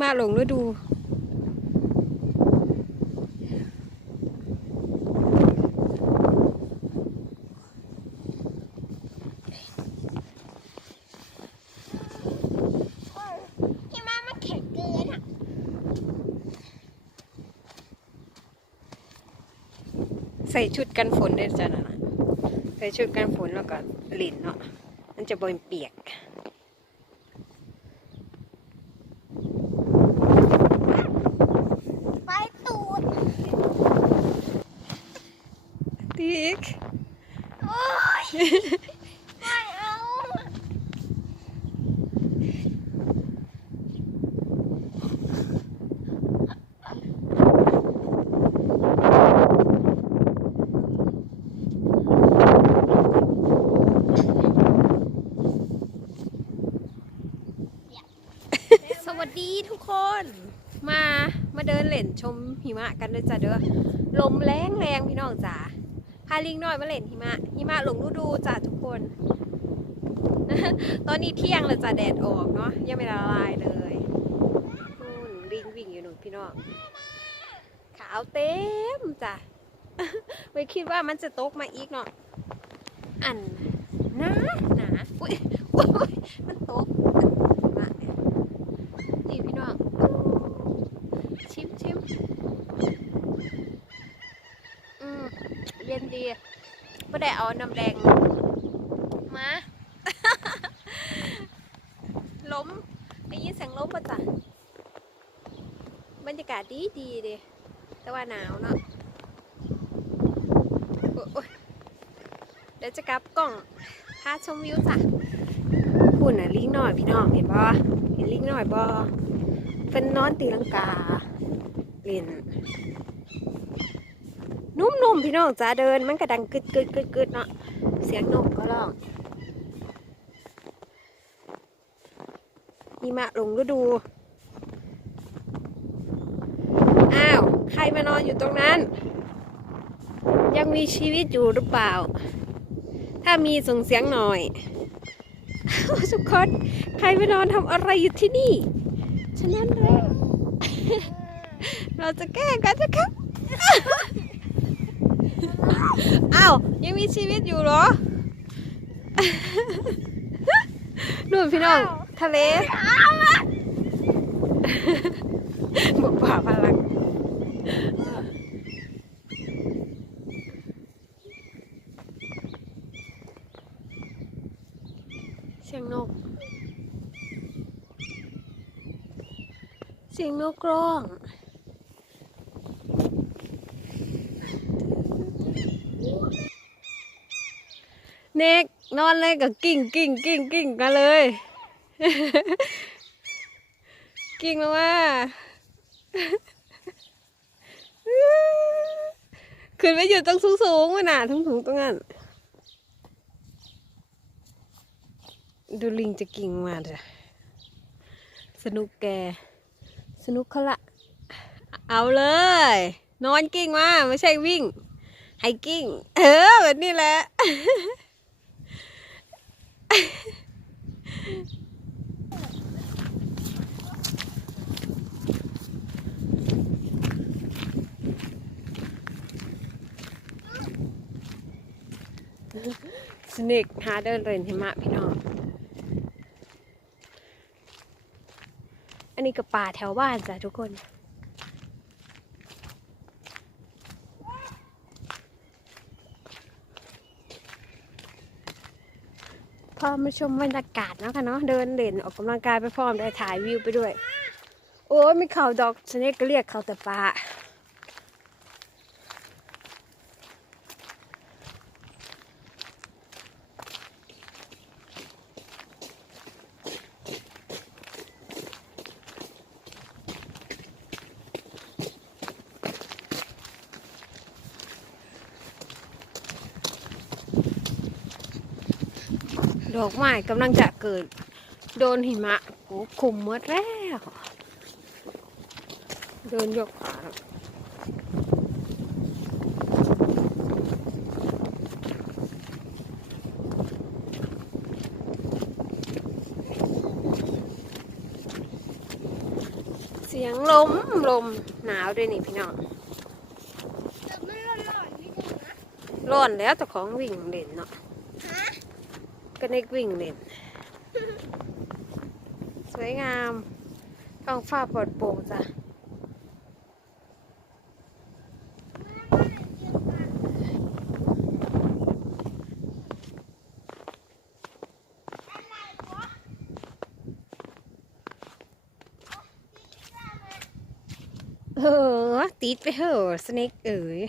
มะหลงฤดู ที่มามันแข็งเกินอะ ใส่ชุดกันฝนได้จ้ะนะใส่ชุดกันฝนแล้วก็หลินเนาะมันจะบนเปียก ไปตูด ติ๊ก โอ้ย ไม่เอาสวัสดีทุกคน มา มาเดินเล่นชมหิมะกันด้วยจ้ะเด้อ ลมแรงแรงพี่น้องจ๋า ลิงน้อยมาเล่นหิมะหิมะหลงฤดูจ้ะทุกคน ตอนนี้เที่ยงแล้วจ้ะแดดออกเนาะยังไม่ละลายเลยนู่นลิงวิ่งอยู่นู่นพี่น้องขาวเต็มจ้ะไม่คิดว่ามันจะตกมาอีกเนาะอันหนาหนาอุ้ยมันตกมา นี่พี่น้อง ชิมชิมอืมเย็นดี ไม่ได้เอาน้ำแดงมาล้มได้ยินเสียงล้มป่ะจ้ะบรรยากาศดีดีๆดิแต่ว่าหนาวเนาะโอ้โอ้ยเดี๋ยวจะกลับกล้องพาชมวิวจ้ะคุณน่ะลิงหน่อยพี่น้องเห็นป่เห็นลิงหน่อยบ่เป็นนอนตีลังกาเล่น นุ่มๆพี่น้องจ้าเดินมันกระดังกึดกึดกึดกึดเนาะเสียงนกก็ร้องหิมะลงฤดู อ้าว ใครมานอนอยู่ตรงนั้น ยังมีชีวิตอยู่หรือเปล่า ถ้ามีส่งเสียงหน่อยทุกคนใครมานอนทำอะไรอยู่ที่นี่ ฉะนั้นแล้วเราจะแก้กันนะคะ อ้าวยังมีชีวิตอยู่เหรอ นู่นพี่น้อง ทะเลบุกป่าพลังเสียงนก เสียงนกร้อง เนกนอนเลยกับกิ่งกิ่งกิ่งกิ่งกันเลย กิ่งลงมาขึ้นไปอยู่ตรงสูงๆมาหนาทั้งสูงตรงนั้น ดูลิงจะกิ่งมาเถอะสนุกแก สนุกเขาละ เอาเลย นอนกิ้งมา ไม่ใช่วิ่งให้กิ้ง เออ แบบนี้แหละ สนิกหาเดินเรนหิมะพี่น้อง อันนี้ก็ป่าแถวบ้านจ้ะทุกคน พอมาชมบรรยากาศเนาะค่ะเนาะเดินเล่นออกกำลังกายไปพร้อมได้ถ่ายวิวไปด้วย โอ้ยไม่เข่าดอกชนิดก็เรียกเขาแต่ปลา ดอกไม้กำลังจะเกิด โดนหิมะโอ้คุมหมดแล้ว เดินยกขาลมลมหนาวด้วยนี่พี่น้องแต่ไม่ร้อนๆนิดนึงนะร้อนแล้วแต่ของวิ่งเล่นเนาะฮะ ก็เน็กวิ่งเล่น สวยงามท้องฟ้าปลอดโปร่งจ้ะเออติดไปเหอะสเน็กเอ๋ย